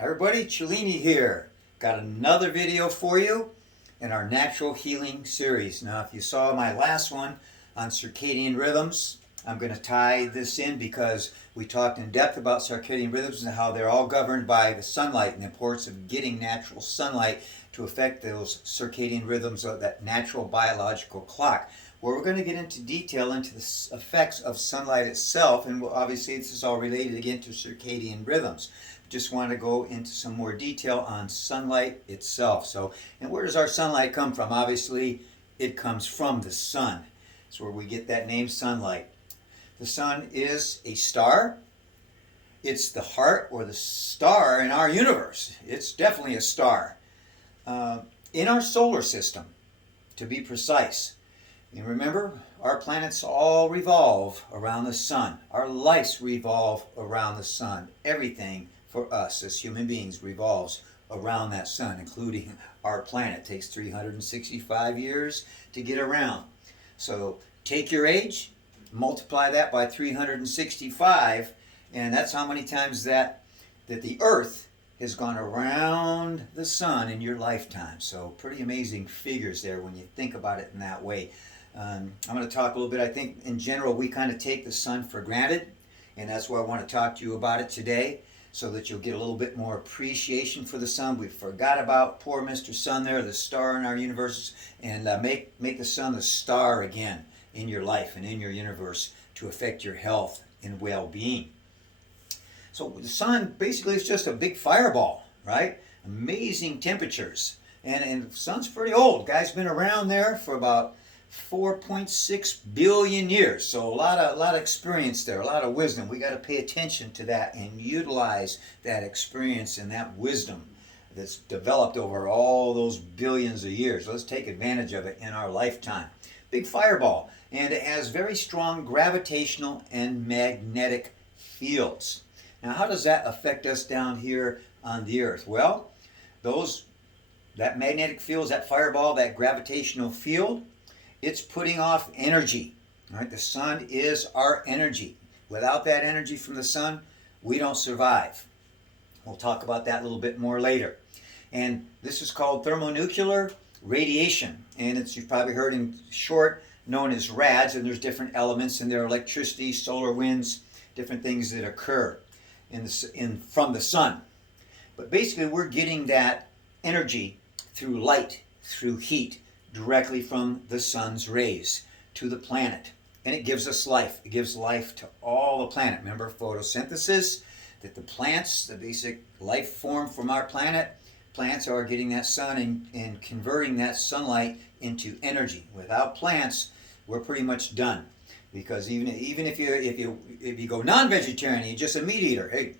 Hi everybody, Cellini here. Got another video for you in our natural healing series. Now if you saw my last one on circadian rhythms, I'm going to tie this in because we talked in depth about circadian rhythms and how they're all governed by the sunlight and the importance of getting natural sunlight to affect those circadian rhythms of that natural biological clock. Well, we're going to get into detail into the effects of sunlight itself, and obviously this is all related again to circadian rhythms. Just want to go into some more detail on sunlight itself. So, and where does our sunlight come from? Obviously, it comes from the sun. That's where we get that name sunlight. The sun is a star. It's the heart or the star in our universe. It's definitely a star. In our solar system, to be precise. And remember, our planets all revolve around the sun. Our lives revolve around the sun. Everything for us as human beings revolves around that sun, including our planet. It takes 365 years to get around. So take your age, multiply that by 365, and that's how many times that the Earth has gone around the sun in your lifetime. So pretty amazing figures there when you think about it in that way. I'm going to talk a little bit. I think in general we kind of take the sun for granted, and that's why I want to talk to you about it today, so that you'll get a little bit more appreciation for the sun. We forgot about poor Mr. Sun there, the star in our universe, and make the sun the star again in your life and in your universe to affect your health and well-being. So the sun basically is just a big fireball, right? Amazing temperatures. And the sun's pretty old. Guy's been around there for about 4.6 billion years. So a lot of experience there, a lot of wisdom. We got to pay attention to that and utilize that experience and that wisdom that's developed over all those billions of years. Let's take advantage of it in our lifetime. Big fireball. And it has very strong gravitational and magnetic fields. Now, how does that affect us down here on the Earth? Well, that magnetic field, that fireball, that gravitational field, it's putting off energy. Right? The sun is our energy. Without that energy from the sun, we don't survive. We'll talk about that a little bit more later. And this is called thermonuclear radiation. And you've probably heard in short known as RADS, and there's different elements in there: electricity, solar winds, different things that occur from the sun. But basically we're getting that energy through light, through heat, directly from the sun's rays to the planet. And it gives us life. It gives life to all the planet. Remember photosynthesis, that the plants, the basic life form from our planet, plants are getting that sun and converting that sunlight into energy. Without plants, we're pretty much done. Because even if you go non-vegetarian, you're just a meat eater. Hey,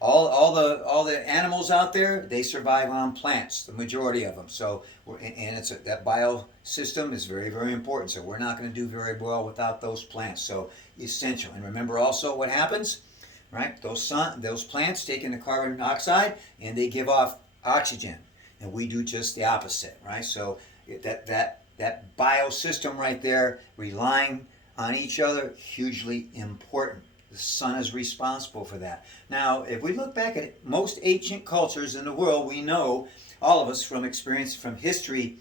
all the animals out there, they survive on plants, the majority of them. So that biosystem is very, very important. So we're not going to do very well without those plants. So essential. And remember also what happens, right? Those plants take in the carbon dioxide and they give off oxygen, and we do just the opposite, right? So that biosystem right there, relying on each other, hugely important. The sun is responsible for that. Now, if we look back at most ancient cultures in the world, we know, all of us from experience, from history,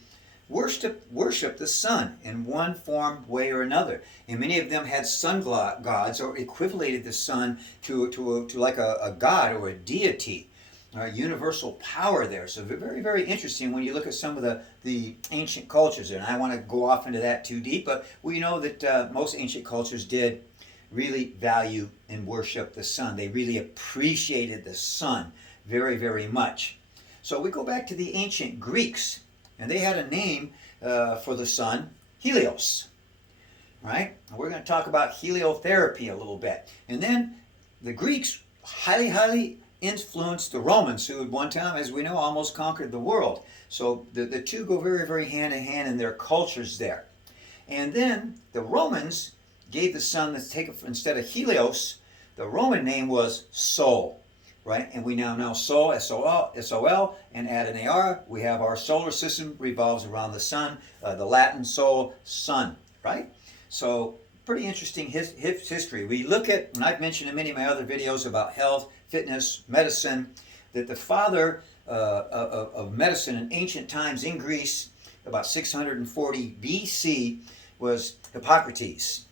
worship the sun in one form, way, or another. And many of them had sun gods, or equivalated the sun to like a god or a deity. Universal power there. So very, very interesting when you look at some of the ancient cultures. And I want to go off into that too deep, but we know that most ancient cultures did really value and worship the sun. They really appreciated the sun very, very much. So we go back to the ancient Greeks, and they had a name for the sun, Helios. Right? We're going to talk about heliotherapy a little bit. And then the Greeks highly influenced the Romans, who at one time, as we know, almost conquered the world. So the two go very, very hand in hand in their cultures there. And then the Romans gave the sun, instead of Helios, the Roman name was Sol, right? And we now know Sol, S-O-L, and add an A-R. We have our solar system revolves around the sun, the Latin Sol, sun, right? So pretty interesting history. We look at, and I've mentioned in many of my other videos about health, fitness, medicine, that the father of medicine in ancient times in Greece, about 640 BC, was Hippocrates.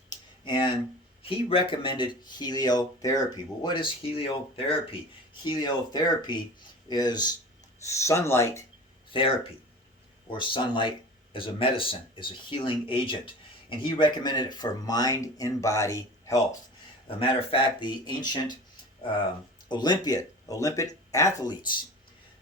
And he recommended heliotherapy. Well, what is heliotherapy? Heliotherapy is sunlight therapy, or sunlight as a medicine, as a healing agent. And he recommended it for mind and body health. As a matter of fact, the ancient Olympic athletes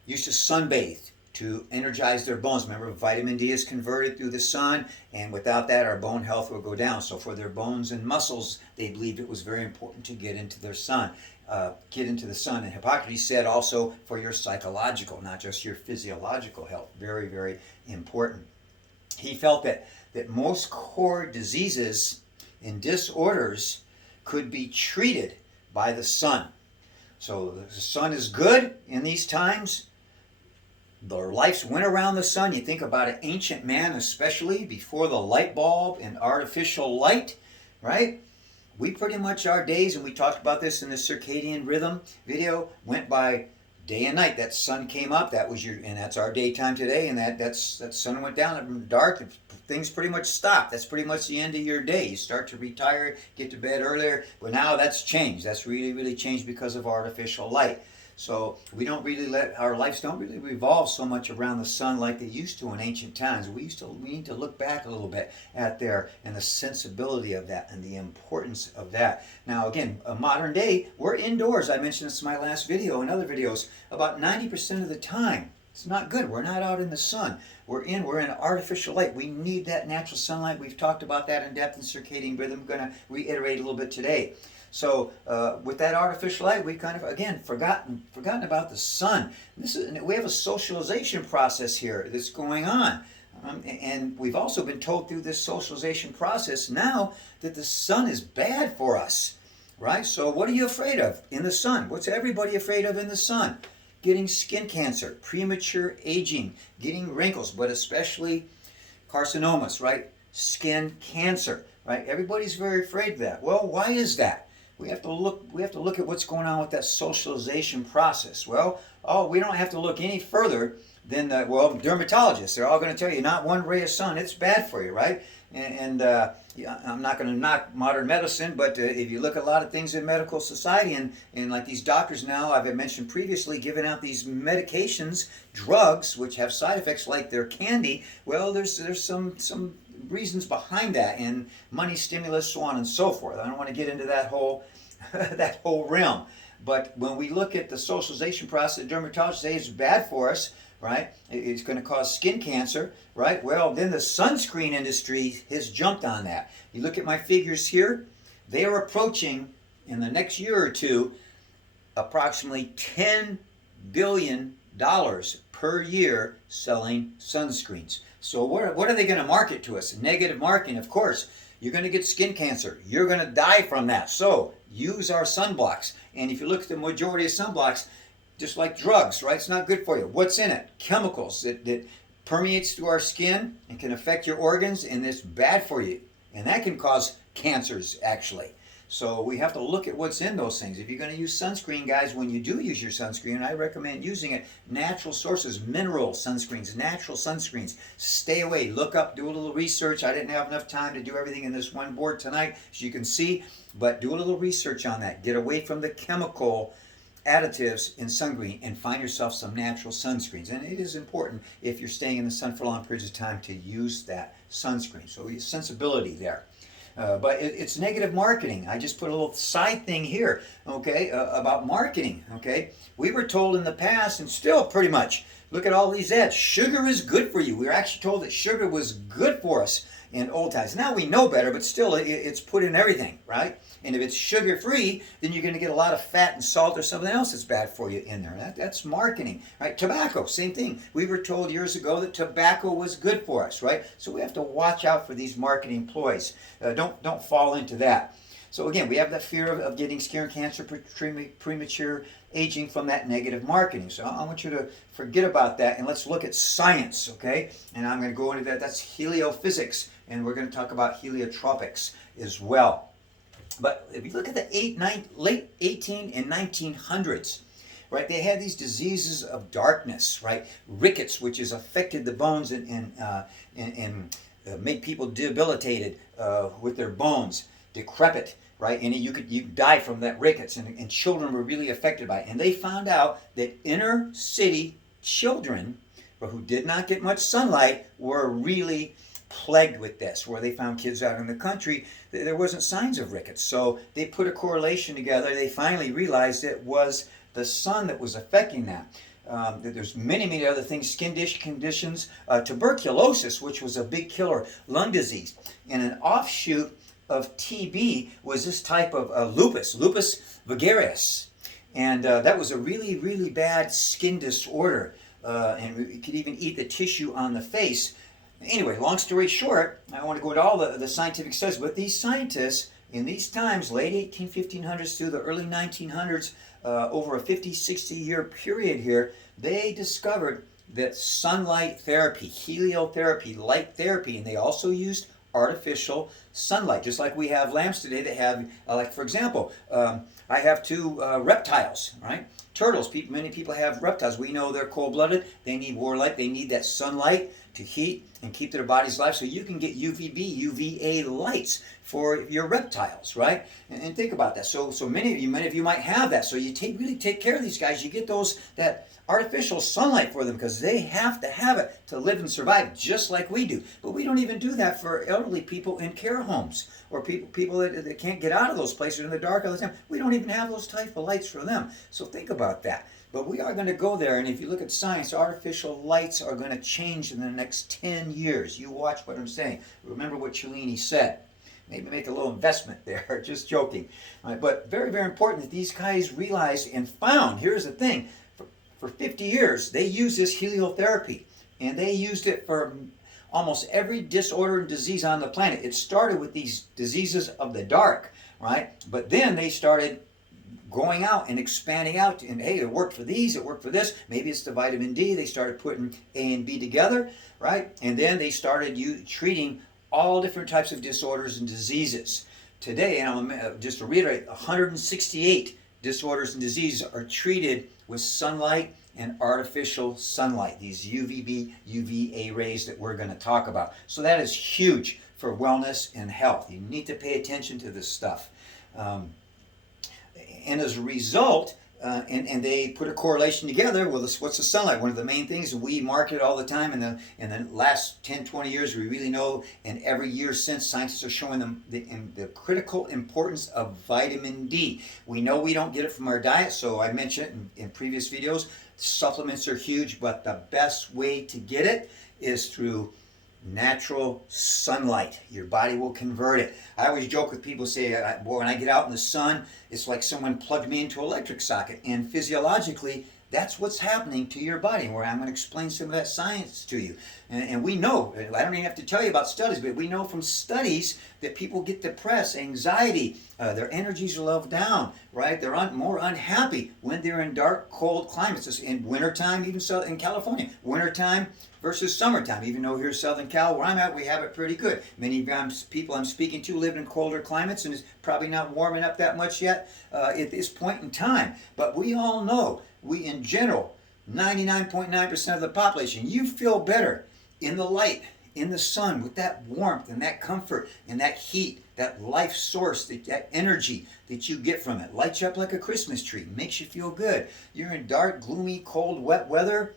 used to sunbathe to energize their bones. Remember, vitamin D is converted through the sun, and without that, our bone health will go down. So for their bones and muscles, they believed it was very important to get into the sun. And Hippocrates said also for your psychological, not just your physiological health, very, very important. He felt that most core diseases and disorders could be treated by the sun. So the sun is good in these times. Their lives went around the sun. You think about an ancient man, especially before the light bulb and artificial light, right? We pretty much, our days, and we talked about this in the circadian rhythm video, went by day and night. That sun came up, and that's our daytime today, and that sun went down, and dark, things pretty much stopped. That's pretty much the end of your day. You start to retire, get to bed earlier, but now that's changed. That's really, really changed because of artificial light. So our lives don't really revolve so much around the sun like they used to in ancient times. We need to look back a little bit at there and the sensibility of that and the importance of that. Now again, a modern day, we're indoors. I mentioned this in my last video and other videos. About 90% of the time, it's not good. We're not out in the sun. We're in artificial light. We need that natural sunlight. We've talked about that in depth in circadian rhythm. I'm going to reiterate a little bit today. So with that artificial light, we kind of, again, forgotten about the sun. We have a socialization process here that's going on. And we've also been told through this socialization process now that the sun is bad for us, right? So what are you afraid of in the sun? What's everybody afraid of in the sun? Getting skin cancer, premature aging, getting wrinkles, but especially carcinomas, right? Skin cancer, right? Everybody's very afraid of that. Well, why is that? We have to look at what's going on with that socialization process. Well, we don't have to look any further than dermatologists. They're all going to tell you not one ray of sun, it's bad for you, right? And I'm not going to knock modern medicine, but if you look at a lot of things in medical society and like these doctors now, I've mentioned previously, giving out these medications, drugs, which have side effects like they're candy. Well, there's some reasons behind that, and money, stimulus, so on and so forth. I don't want to get into that whole realm. But when we look at the socialization process, dermatologists say it's bad for us, right? It's going to cause skin cancer, right? Well, then the sunscreen industry has jumped on that. You look at my figures here, they are approaching, in the next year or two, approximately $10 billion per year selling sunscreens. So what are they going to market to us? Negative marketing, of course. You're going to get skin cancer. You're going to die from that. So use our sunblocks. And if you look at the majority of sunblocks, just like drugs, right? It's not good for you. What's in it? Chemicals that permeates through our skin and can affect your organs, and it's bad for you. And that can cause cancers, actually. So we have to look at what's in those things. If you're going to use sunscreen, guys, when you do use your sunscreen, I recommend using it. Natural sources, mineral sunscreens, natural sunscreens. Stay away. Look up, do a little research. I didn't have enough time to do everything in this one board tonight, as you can see, but do a little research on that. Get away from the chemical additives in sunscreen and find yourself some natural sunscreens. And it is important, if you're staying in the sun for long periods of time, to use that sunscreen. So sensibility there. But it's negative marketing. I just put a little side thing here, okay, about marketing, okay? We were told in the past, and still pretty much, look at all these ads, sugar is good for you. We were actually told that sugar was good for us in old times. Now we know better, but still it's put in everything, right? And if it's sugar-free, then you're going to get a lot of fat and salt or something else that's bad for you in there. That's marketing, right? Tobacco, same thing. We were told years ago that tobacco was good for us, right? So we have to watch out for these marketing ploys. Don't fall into that. So again, we have that fear of getting skin cancer, premature aging from that negative marketing. So I want you to forget about that, and let's look at science, okay? And I'm going to go into that. That's heliophysics, and we're going to talk about heliotropics as well. But if you look at the late 18 and 1900s, right? They had these diseases of darkness, right? Rickets, which has affected the bones and make people debilitated with their bones, decrepit, right? And you could die from that rickets, and children were really affected by it. And they found out that inner city children who did not get much sunlight were really plagued with this, where they found kids out in the country, there wasn't signs of rickets. So they put a correlation together. They finally realized it was the sun that was affecting that. There's many other things, skin conditions, tuberculosis, which was a big killer, lung disease. And an offshoot of TB was this type of lupus vulgaris. And that was a really bad skin disorder. And it could even eat the tissue on the face. Anyway, long story short, I don't want to go into all the scientific studies, but these scientists in these times, late 1500s through the early 1900s, over a 50-60 year period here, they discovered that sunlight therapy, heliotherapy, light therapy, and they also used artificial sunlight, just like we have lamps today that have, like for example, I have two reptiles, right? Turtles. Many people have reptiles. We know they're cold-blooded. They need more light. They need that sunlight to heat and keep their bodies alive. So you can get UVB, UVA lights for your reptiles, right? And think about that. So many of you might have that. So you really take care of these guys. You get that artificial sunlight for them because they have to have it to live and survive just like we do. But we don't even do that for elderly people in care homes or people that can't get out of those places in the dark all the time. We don't even have those type of lights for them. So think about that. But we are going to go there, and if you look at science, artificial lights are going to change in the next 10 years. You watch what I'm saying. Remember what Cellini said. Maybe make a little investment there. Just joking. But very important that these guys realized and found, here's the thing, for 50 years, they used this heliotherapy, and they used it for almost every disorder and disease on the planet. It started with these diseases of the dark, right? But then they started going out and expanding out, and hey, it worked for these, it worked for this. Maybe it's the vitamin D. They started putting A and B together, right? And then they started treating all different types of disorders and diseases. Today, and just to reiterate, 168 disorders and diseases are treated with sunlight and artificial sunlight, these UVB, UVA rays that we're going to talk about. So that is huge for wellness and health. You need to pay attention to this stuff. And as a result, and they put a correlation together. Well, what's the sunlight? One of the main things we market all the time in the last 10, 20 years, we really know, and every year since, scientists are showing them the critical importance of vitamin D. We know we don't get it from our diet, so I mentioned in previous videos, supplements are huge, but the best way to get it is through natural sunlight. Your body will convert it. I always joke with people, say, boy, when I get out in the sun, it's like someone plugged me into an electric socket. And physiologically, that's what's happening to your body, where I'm going to explain some of that science to you. And we know, I don't even have to tell you about studies, but we know from studies that people get depressed, anxiety, their energies are low down, right? They're more unhappy when they're in dark, cold climates. In wintertime, even so in California, wintertime versus summertime. Even though here in Southern Cal, where I'm at, we have it pretty good. Many people I'm speaking to live in colder climates, and it's probably not warming up that much yet at this point in time. But we all know, we in general, 99.9% of the population, you feel better in the light, in the sun, with that warmth and that comfort and that heat, that life source, that energy that you get from it. Lights you up like a Christmas tree, makes you feel good. You're in dark, gloomy, cold, wet weather,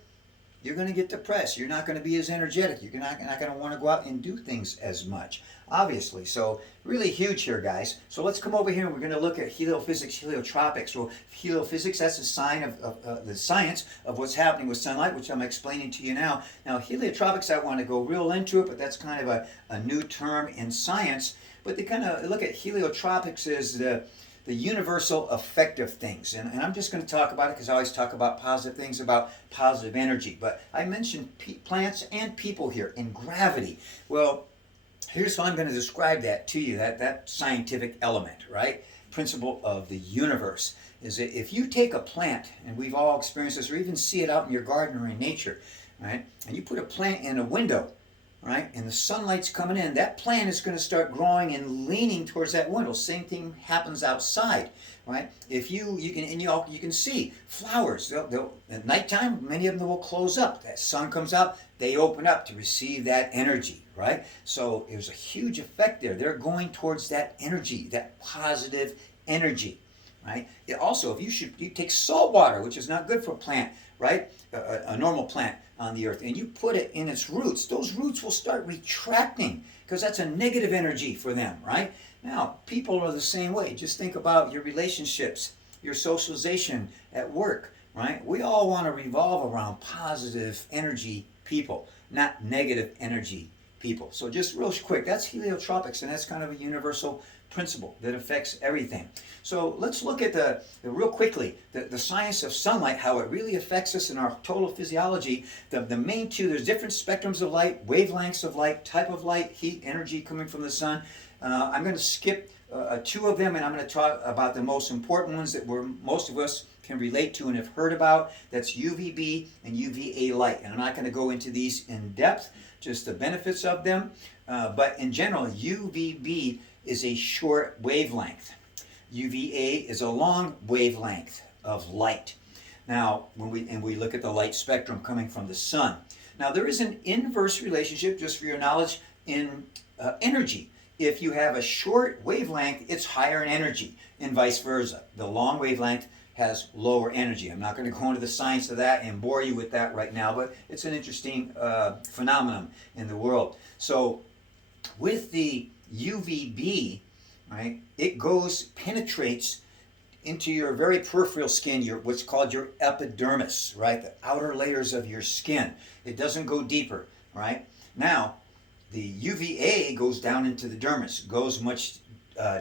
you're going to get depressed. You're not going to be as energetic. You're not going to want to go out and do things as much, obviously. So really huge here, guys. So let's come over here and we're going to look at heliophysics, heliotropics. So heliophysics, that's a sign of the science of what's happening with sunlight, which I'm explaining to you now. Now, heliotropics, I want to go real into it, but that's kind of a new term in science. But they kind of look at heliotropics as the universal effect of things. And I'm just going to talk about it because I always talk about positive things, about positive energy. But I mentioned plants and people here, and gravity. Well, here's how I'm going to describe that to you, that scientific element, right? Principle of the universe is that if you take a plant, and we've all experienced this, or even see it out in your garden or in nature, right? And you put a plant in a window, right, and the sunlight's coming in, that plant is going to start growing and leaning towards that window. Same thing happens outside, right? If you can see flowers. They'll at nighttime, many of them will close up. That sun comes out, they open up to receive that energy, right? So there's a huge effect there. They're going towards that energy, that positive energy, right? Also, if you take salt water, which is not good for a plant, right? A normal plant on the earth, and you put it in its roots, those roots will start retracting because that's a negative energy for them, right? Now, people are the same way. Just think about your relationships, your socialization at work, right? We all want to revolve around positive energy people, not negative energy people. So just real quick, that's heliotropics, and that's kind of a universal principle that affects everything. So let's look at real quickly, the science of sunlight, how it really affects us in our total physiology. The main two, there's different spectrums of light, wavelengths of light, type of light, heat, energy coming from the sun. I'm going to skip two of them, and I'm going to talk about the most important ones that most of us can relate to and have heard about. That's UVB and UVA light. And I'm not going to go into these in depth, just the benefits of them. But in general, UVB is a short wavelength. UVA is a long wavelength of light. Now, when we look at the light spectrum coming from the sun. Now, there is an inverse relationship, just for your knowledge, in energy. If you have a short wavelength, it's higher in energy, and vice versa. The long wavelength has lower energy. I'm not going to go into the science of that and bore you with that right now, but it's an interesting phenomenon in the world. So, with the UVB, right, it penetrates into your very peripheral skin, what's called your epidermis, right, the outer layers of your skin. It doesn't go deeper, right? Now, the UVA goes down into the dermis, goes much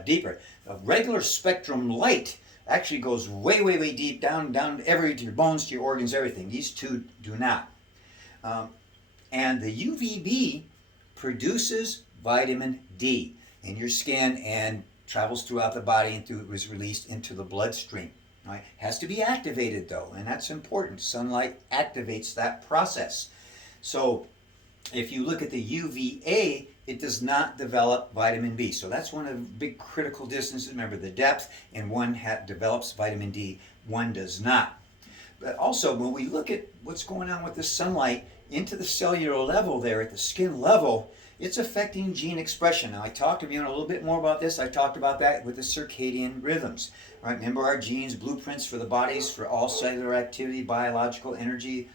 deeper. A regular spectrum light actually goes way, way, way deep, down to your bones, to your organs, everything. These two do not. And the UVB produces vitamin D in your skin and travels throughout the body and was released into the bloodstream. Right? Has to be activated though, and that's important. Sunlight activates that process. So if you look at the UVA, it does not develop vitamin B. So that's one of the big critical distances. Remember the depth, and one develops vitamin D, one does not. But also, when we look at what's going on with the sunlight into the cellular level there, at the skin level, it's affecting gene expression. Now, I talked to you a little bit more about this. I talked about that with the circadian rhythms. Right? Remember our genes, blueprints for the bodies, for all cellular activity, biological energy,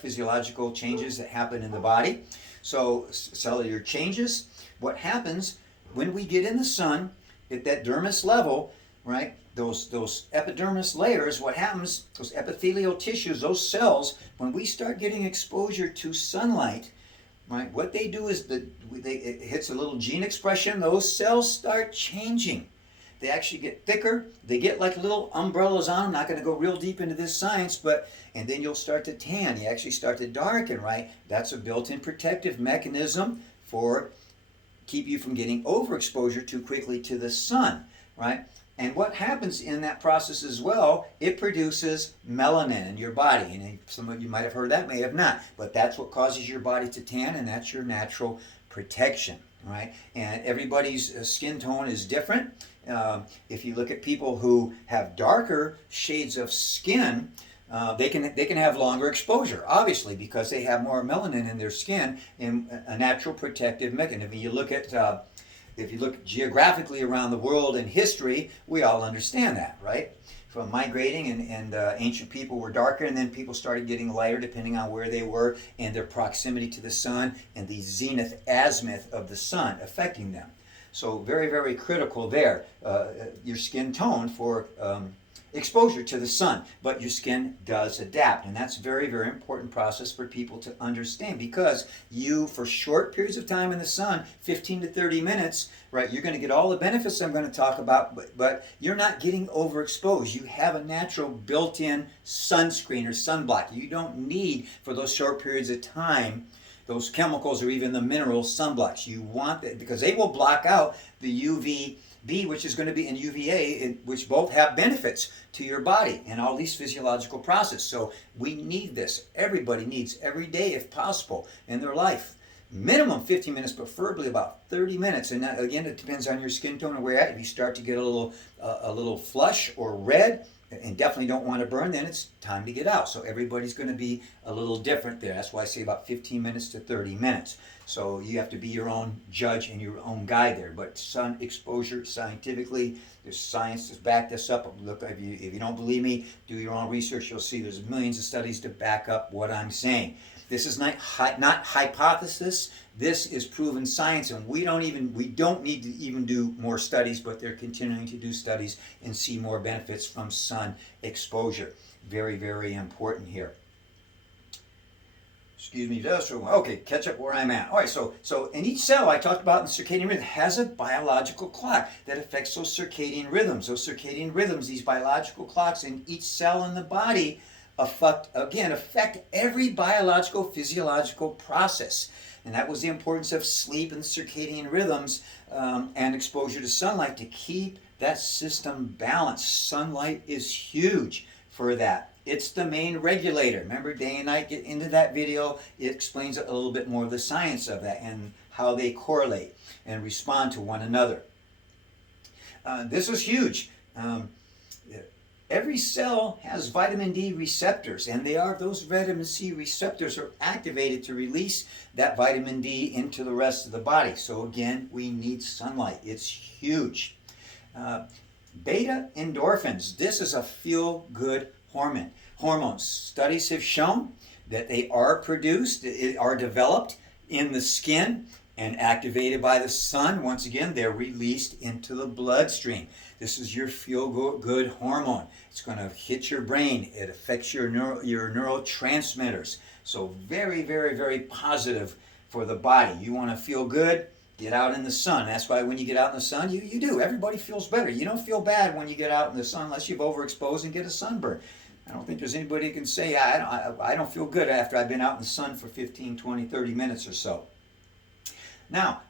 physiological changes that happen in the body. So cellular changes. What happens when we get in the sun at that dermis level, right? Those epidermis layers, what happens, those epithelial tissues, those cells, when we start getting exposure to sunlight, right, what they do is it hits a little gene expression, those cells start changing. They actually get thicker. They get like little umbrellas on them. I'm not going to go real deep into this science, and then you'll start to tan. You actually start to darken, right? That's a built-in protective mechanism for keep you from getting overexposure too quickly to the sun, right? And what happens in that process as well, it produces melanin in your body. And some of you might have heard that, may have not. But that's what causes your body to tan, and that's your natural protection, right? And everybody's skin tone is different. If you look at people who have darker shades of skin, they can have longer exposure, obviously, because they have more melanin in their skin and a natural protective mechanism. If you look geographically around the world in history, we all understand that, right? From migrating and ancient people were darker, and then people started getting lighter depending on where they were and their proximity to the sun and the zenith azimuth of the sun affecting them. So very, very critical there, your skin tone for exposure to the sun. But your skin does adapt, and that's a very, very important process for people to understand, because for short periods of time in the sun, 15 to 30 minutes, right, you're going to get all the benefits I'm going to talk about, but you're not getting overexposed. You have a natural built-in sunscreen or sunblock. You don't need, for those short periods of time, those chemicals or even the mineral sunblocks. You want that because they will block out the UVB, which is going to be in UVA, which both have benefits to your body and all these physiological processes. So we need this. Everybody needs every day, if possible, in their life. minimum 15 minutes, preferably about 30 minutes. And that, again, it depends on your skin tone and where you're at. If you start to get a little flush or red and definitely don't want to burn, then it's time to get out. So everybody's going to be a little different there. That's why I say about 15 minutes to 30 minutes. So you have to be your own judge and your own guide there. But sun exposure, scientifically, there's science to back this up. Look, if you don't believe me, do your own research. You'll see there's millions of studies to back up what I'm saying. This is not hypothesis. This is proven science, and we don't need to even do more studies, but they're continuing to do studies and see more benefits from sun exposure. Very, very important here. Excuse me, okay, catch up where I'm at. All right, so in each cell I talked about in circadian rhythm has a biological clock that affects those circadian rhythms. Those circadian rhythms, these biological clocks in each cell in the body affect every biological, physiological process. And that was the importance of sleep and circadian rhythms and exposure to sunlight to keep that system balanced. Sunlight is huge for that. It's the main regulator. Remember, day and night, get into that video. It explains a little bit more of the science of that and how they correlate and respond to one another. This is huge. Every cell has vitamin D receptors, and those vitamin C receptors are activated to release that vitamin D into the rest of the body. So again, we need sunlight. It's huge. Beta endorphins. This is a feel-good hormone. Studies have shown that they are produced, are developed in the skin and activated by the sun. Once again, they're released into the bloodstream. This is your feel-good hormone. It's going to hit your brain. It affects your neurotransmitters. So very, very, very positive for the body. You want to feel good? Get out in the sun. That's why when you get out in the sun, you do. Everybody feels better. You don't feel bad when you get out in the sun unless you've overexposed and get a sunburn. I don't think there's anybody who can say, I don't feel good after I've been out in the sun for 15, 20, 30 minutes or so. Now,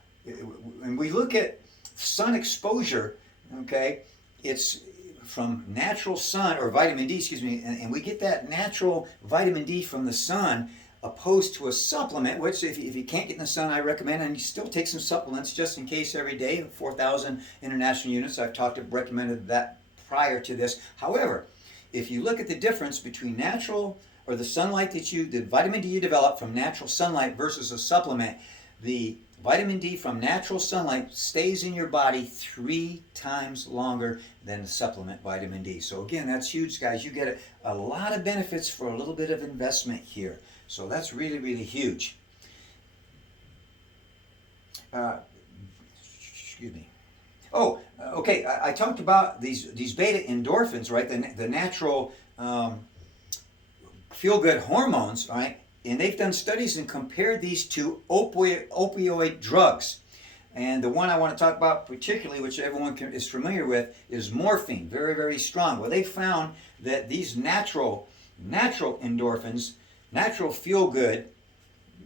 when we look at sun exposure, okay, it's from natural sun, or vitamin D, excuse me, and we get that natural vitamin D from the sun, opposed to a supplement, which if you can't get in the sun, I recommend, and you still take some supplements just in case every day, 4,000 international units. I've recommended that prior to this. However, if you look at the difference between natural, or the sunlight the vitamin D you develop from natural sunlight versus a supplement, the vitamin D from natural sunlight stays in your body 3 times longer than the supplement vitamin D. So again, that's huge, guys. You get a lot of benefits for a little bit of investment here. So that's really, really huge. Excuse me. Oh, okay. I talked about these beta endorphins, right? The natural feel-good hormones, right? And they've done studies and compared these to opioid drugs. And the one I want to talk about particularly, which everyone is familiar with, is morphine. Very, very strong. Well, they found that these natural endorphins, natural feel-good,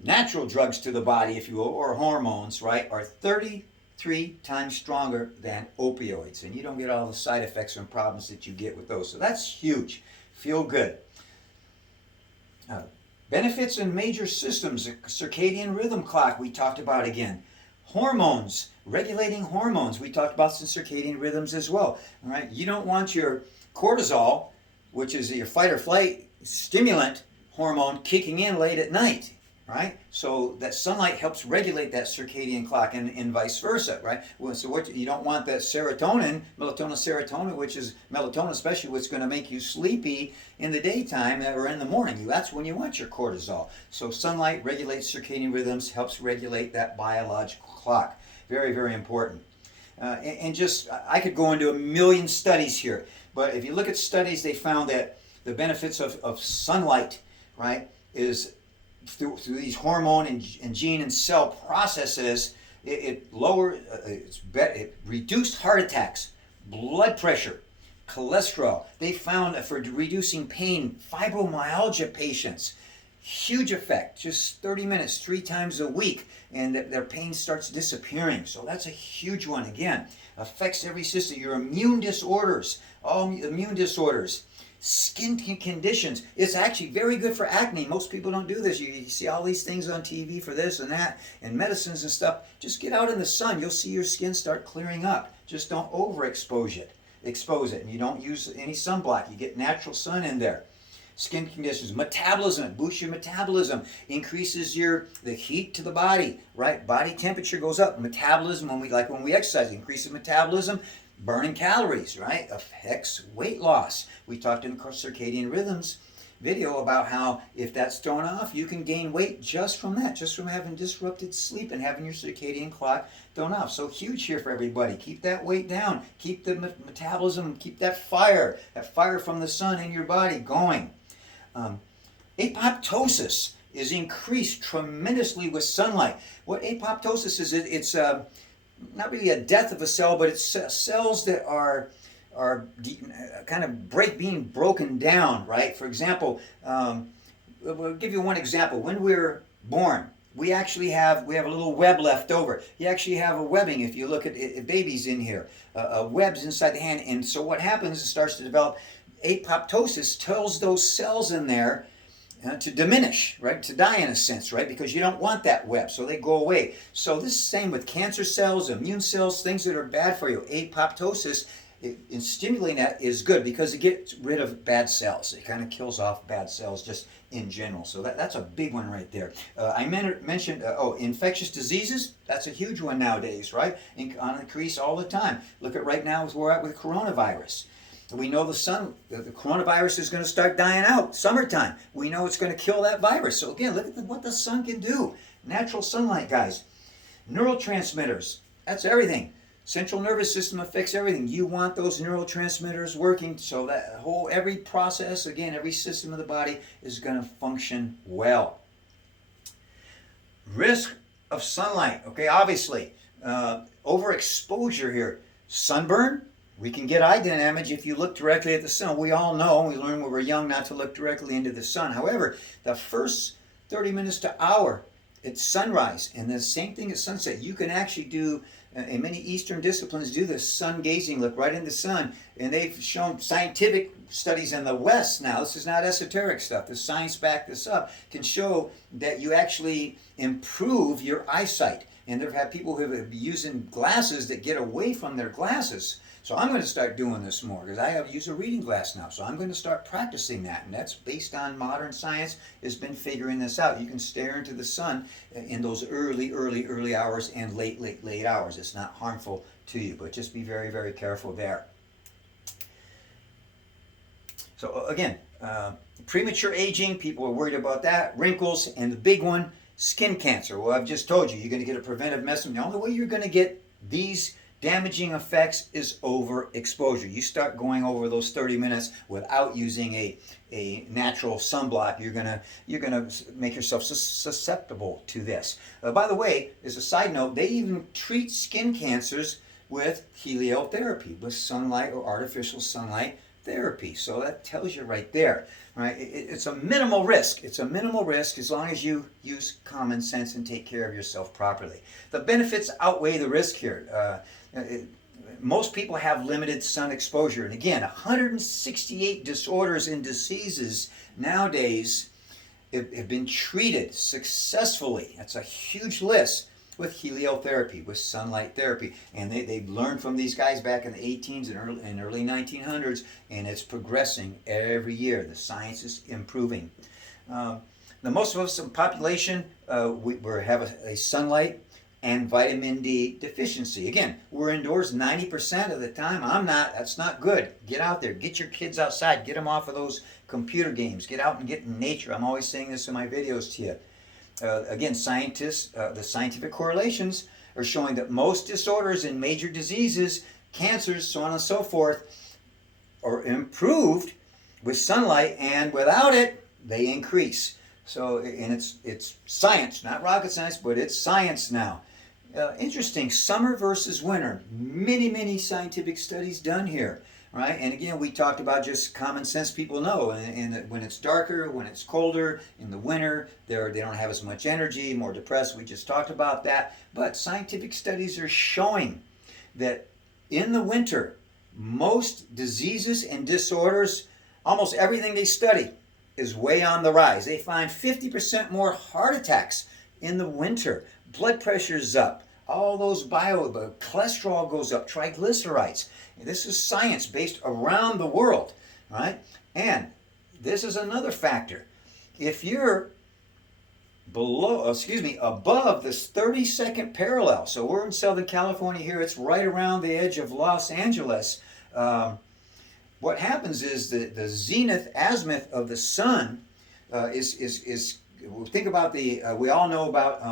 natural drugs to the body, if you will, or hormones, right, are 33 times stronger than opioids. And you don't get all the side effects and problems that you get with those. So that's huge. Feel good. Benefits in major systems, circadian rhythm clock we talked about again. Hormones, regulating hormones. We talked about some circadian rhythms as well. All right, you don't want your cortisol, which is your fight or flight stimulant hormone, kicking in late at night, right? So that sunlight helps regulate that circadian clock, and vice versa, right? Well, so what you don't want that melatonin, serotonin, which is melatonin especially, what's going to make you sleepy in the daytime or in the morning. That's when you want your cortisol. So sunlight regulates circadian rhythms, helps regulate that biological clock. Very, very important. And just, I could go into a million studies here, but if you look at studies, they found that the benefits of sunlight, right, is through these hormone and gene and cell processes, it reduced heart attacks, blood pressure, cholesterol. They found for reducing pain, fibromyalgia patients, huge effect, just 30 minutes, 3 times a week, and their pain starts disappearing. So that's a huge one. Again, affects every system. Your immune disorders, all immune disorders. Skin conditions. It's actually very good for acne. Most people don't do this. You see all these things on TV for this and that and medicines and stuff. Just get out in the sun. You'll see your skin start clearing up. Just don't overexpose it. Expose it. And you don't use any sunblock. You get natural sun in there. Skin conditions, metabolism, boosts your metabolism, increases the heat to the body, right? Body temperature goes up. Metabolism, when we exercise, increases metabolism, burning calories, right? Affects weight loss. We talked in the circadian rhythms video about how if that's thrown off, you can gain weight just from that, just from having disrupted sleep and having your circadian clock thrown off. So huge here for everybody. Keep that weight down. Keep the metabolism, keep that fire from the sun in your body going. Apoptosis is increased tremendously with sunlight. What apoptosis is, it's not really a death of a cell, but it's cells that are kind of being broken down, right? For example, we'll give you one example. When we're born, we have a little web left over. You actually have a webbing if you look at babies in here, webs inside the hand. And so what happens, it starts to develop. Apoptosis tells those cells in there to diminish, right? To die in a sense, right? Because you don't want that web, so they go away. So this is the same with cancer cells, immune cells, things that are bad for you. Apoptosis, in stimulating that is good because it gets rid of bad cells. It kind of kills off bad cells just in general. So that's a big one right there. I mentioned, infectious diseases. That's a huge one nowadays, right? On increase all the time. Look at right now where we're at with coronavirus. We know the coronavirus is going to start dying out. Summertime. We know it's going to kill that virus. So again, look at what the sun can do. Natural sunlight, guys. Neurotransmitters. That's everything. Central nervous system affects everything. You want those neurotransmitters working so that every process, again, every system of the body is going to function well. Risk of sunlight. Okay, obviously, overexposure here. Sunburn. We can get eye damage if you look directly at the sun. We all know, we learned when we were young not to look directly into the sun. However, the first 30 minutes to hour at sunrise and the same thing at sunset, you can actually do, in many Eastern disciplines, do the sun gazing, look right in the sun. And they've shown scientific studies in the West now, this is not esoteric stuff, the science backed this up, can show that you actually improve your eyesight. And there have people who have been using glasses that get away from their glasses. So I'm going to start doing this more because I use a reading glass now. So I'm going to start practicing that. And that's based on modern science has been figuring this out. You can stare into the sun in those early hours and late hours. It's not harmful to you, but just be very, very careful there. So again, premature aging, people are worried about that. Wrinkles, and the big one, skin cancer. Well, I've just told you, you're going to get a preventive medicine. The only way you're going to get these damaging effects is overexposure. You start going over those 30 minutes without using a natural sunblock, you're gonna make yourself susceptible to this. By the way, as a side note, they even treat skin cancers with heliotherapy, with sunlight or artificial sunlight therapy. So that tells you right there, right? It's a minimal risk. It's a minimal risk as long as you use common sense and take care of yourself properly. The benefits outweigh the risk here. Most people have limited sun exposure. And again, 168 disorders and diseases nowadays have been treated successfully. That's a huge list with heliotherapy, with sunlight therapy. And they've learned from these guys back in the 18s and early 1900s, and it's progressing every year. The science is improving. The most of us in the population, we have a sunlight and vitamin D deficiency. Again, we're indoors 90% of the time. I'm not. That's not good. Get out there. Get your kids outside. Get them off of those computer games. Get out and get in nature. I'm always saying this in my videos to you. Again, scientists, the scientific correlations are showing that most disorders and major diseases, cancers, so on and so forth, are improved with sunlight, and without it, they increase. So, and it's science, not rocket science, but it's science now. Interesting, summer versus winter. Many scientific studies done here, right? And again, we talked about just common sense people know. And when it's darker, when it's colder, in the winter, they don't have as much energy, more depressed. We just talked about that. But scientific studies are showing that in the winter, most diseases and disorders almost everything they study is way on the rise. They find 50% more heart attacks in the winter. Blood pressure's up. All those cholesterol goes up, triglycerides. This is science based around the world, right? And this is another factor. If you're above this 32nd parallel, so we're in Southern California here, it's right around the edge of Los Angeles. What happens is the zenith azimuth of the sun is think about we all know about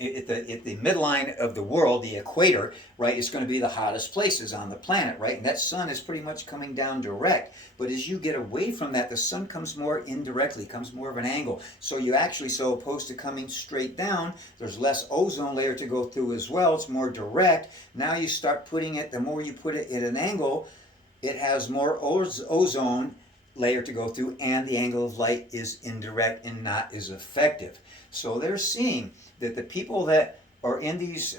at the midline of the world, the equator, right, is going to be the hottest places on the planet, right? And that sun is pretty much coming down direct. But as you get away from that, the sun comes more indirectly, comes more of an angle. So you actually, so opposed to coming straight down, there's less ozone layer to go through as well. It's more direct. Now you start putting it, the more you put it at an angle, it has more ozone layer to go through, and the angle of light is indirect and not as effective. So they're seeing that the people that are in these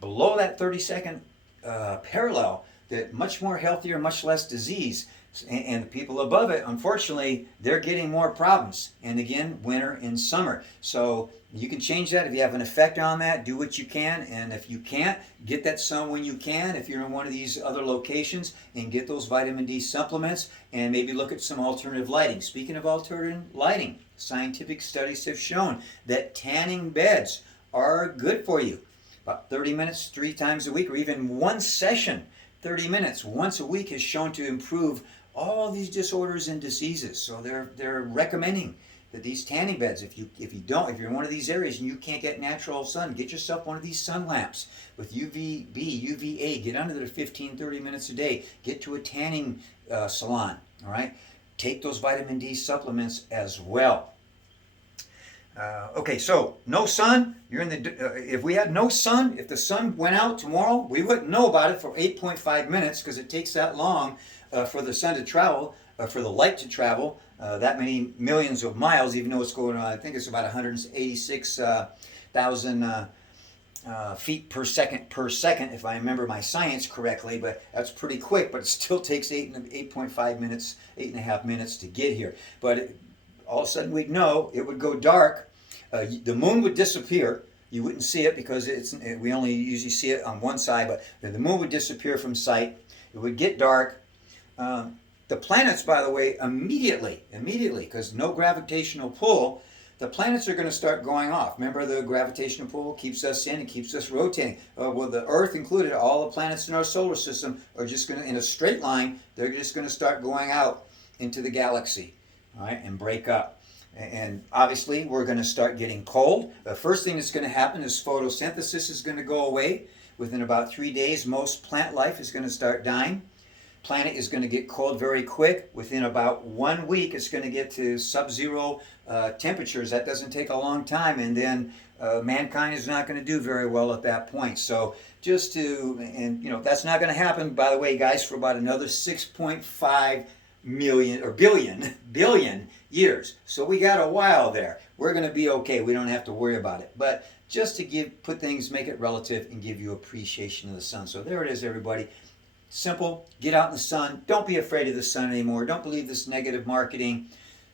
below that 32nd parallel, that much more healthier, much less disease, and the people above it, unfortunately, they're getting more problems. And again, winter and summer. So you can change that. If you have an effect on that, do what you can. And if you can't, get that sun when you can. If you're in one of these other locations, and get those vitamin D supplements, and maybe look at some alternative lighting. Speaking of alternative lighting, scientific studies have shown that tanning beds are good for you. About 30 minutes 3 times a week, or even one session, 30 minutes once a week, is shown to improve all these disorders and diseases. So they're recommending that these tanning beds, if you're in one of these areas and you can't get natural sun, get yourself one of these sun lamps with UVB, UVA. Get under there 15, 30 minutes a day. Get to a tanning salon. All right. Take those vitamin D supplements as well. Okay, so no sun. You're in the. If we had no sun, if the sun went out tomorrow, we wouldn't know about it for 8.5 minutes, because it takes that long for the sun to travel, for the light to travel that many millions of miles. Even though it's going on, I think it's about 186,000 feet per second, if I remember my science correctly. But that's pretty quick. But it still takes 8.5 minutes, 8.5 minutes to get here. But all of a sudden we'd know it would go dark. The moon would disappear. You wouldn't see it because we only usually see it on one side, but the moon would disappear from sight. It would get dark. The planets, by the way, immediately, because no gravitational pull, the planets are going to start going off. Remember, the gravitational pull keeps us in and keeps us rotating. Well, the Earth included, all the planets in our solar system are just going to, in a straight line, they're just going to start going out into the galaxy, all right, and break up. And obviously, we're going to start getting cold. The first thing that's going to happen is photosynthesis is going to go away. Within about 3 days, most plant life is going to start dying. Planet is going to get cold very quick. Within about 1 week, it's going to get to sub-zero temperatures. That doesn't take a long time, and then mankind is not going to do very well at that point. So that's not going to happen, by the way, guys, for about another 6.5 million or billion years. So we got a while there. We're going to be okay. We don't have to worry about it. But just to put things, make it relative, and give you appreciation of the sun. So there it is, everybody. Simple. Get out in the sun. Don't be afraid of the sun anymore. Don't believe this negative marketing.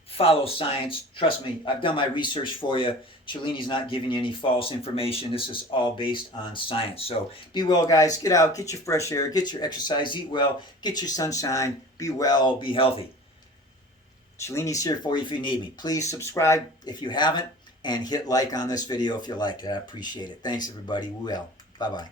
Follow science. Trust me, I've done my research for you. Cellini's not giving you any false information. This is all based on science. So be well, guys. Get out. Get your fresh air. Get your exercise. Eat well. Get your sunshine. Be well. Be healthy. Cellini's here for you if you need me. Please subscribe if you haven't, and hit like on this video if you liked it. I appreciate it. Thanks, everybody. Well, bye-bye.